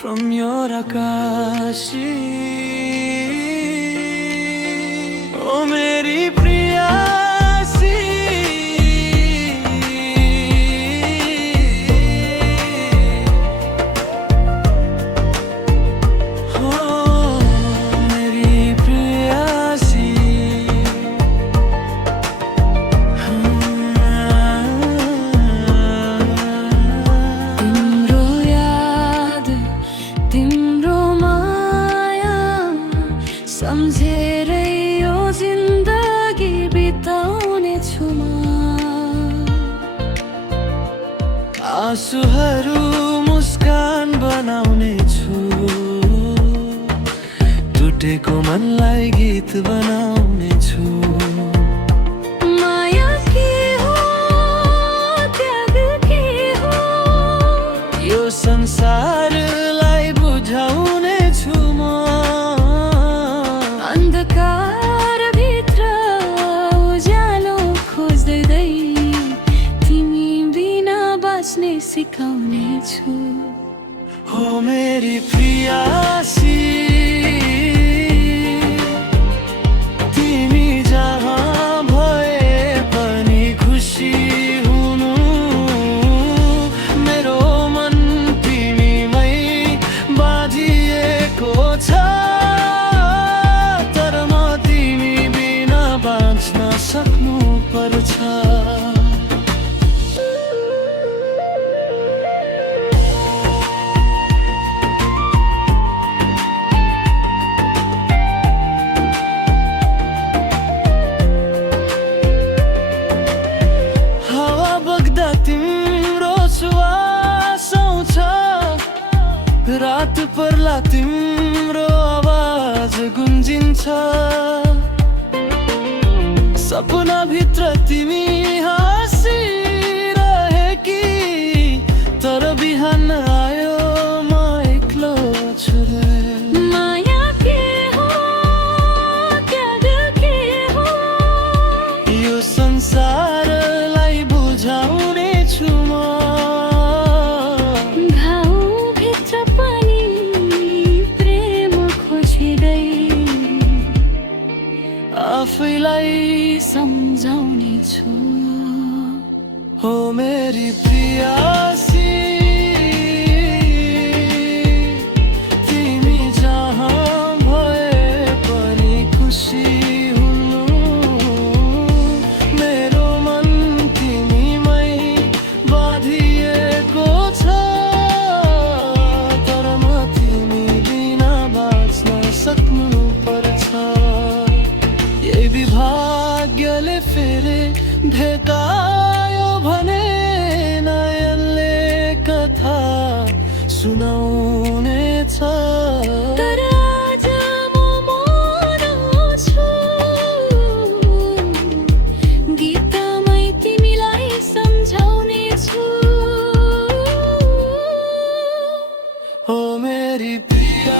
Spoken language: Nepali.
from your akashi. Oh meri priyasi, oh meri priyasi. तिम्रो याद तिम्रो माया सम्झेरै यो जिन्दगी बिताउने छु म। आँसुहरू मुस्कान बनाउने छु, टुटेको मनलाई गीत बनाउने छु। माया के हो त्याग के हो, यो संसारलाई बुझाउने छु म। अन्धकारभित्र उज्यालो खोज्दै तिमी बिना बाँच्ने सिकाउने छु। हो मेरी प्रियासी, तिमी जहाँ भए पनि खुसी हुनु। मेरो मन तिमीमै बाँधिएको छ, तर म तिमी बिना बाँच्न सक्नु पर्छ। हावा बग्दा तिम्रो सुवास आउँछ, रात पर्ला तिम्रो आवाज गुन्जिन्छ। सपनाभित्र तिमी हाँसिरहेकी, तर बिहान आयो म एक्लो छु रे। माया के हो त्याग के हो, यो संसारलाई बुझाउने छु म। घाउभित्र पनि प्रेम खोज्दै आफैलाई सम्झाउने छु। हो मेरी प्रियासी, तिमी जहाँ भए पनि खुसी हुनु। मेरो मन तिमीमै बाँधिएको छ, तर म तिमी बिना बाँच्न सक्नु पर्छ। यही विभाग्यले फेरि भेटायो भने नयनले कथा सुनाउने छ। तर आज म मौन छु, गीतमै तिमीलाई सम्झाउने छु। हो मेरी प्रिया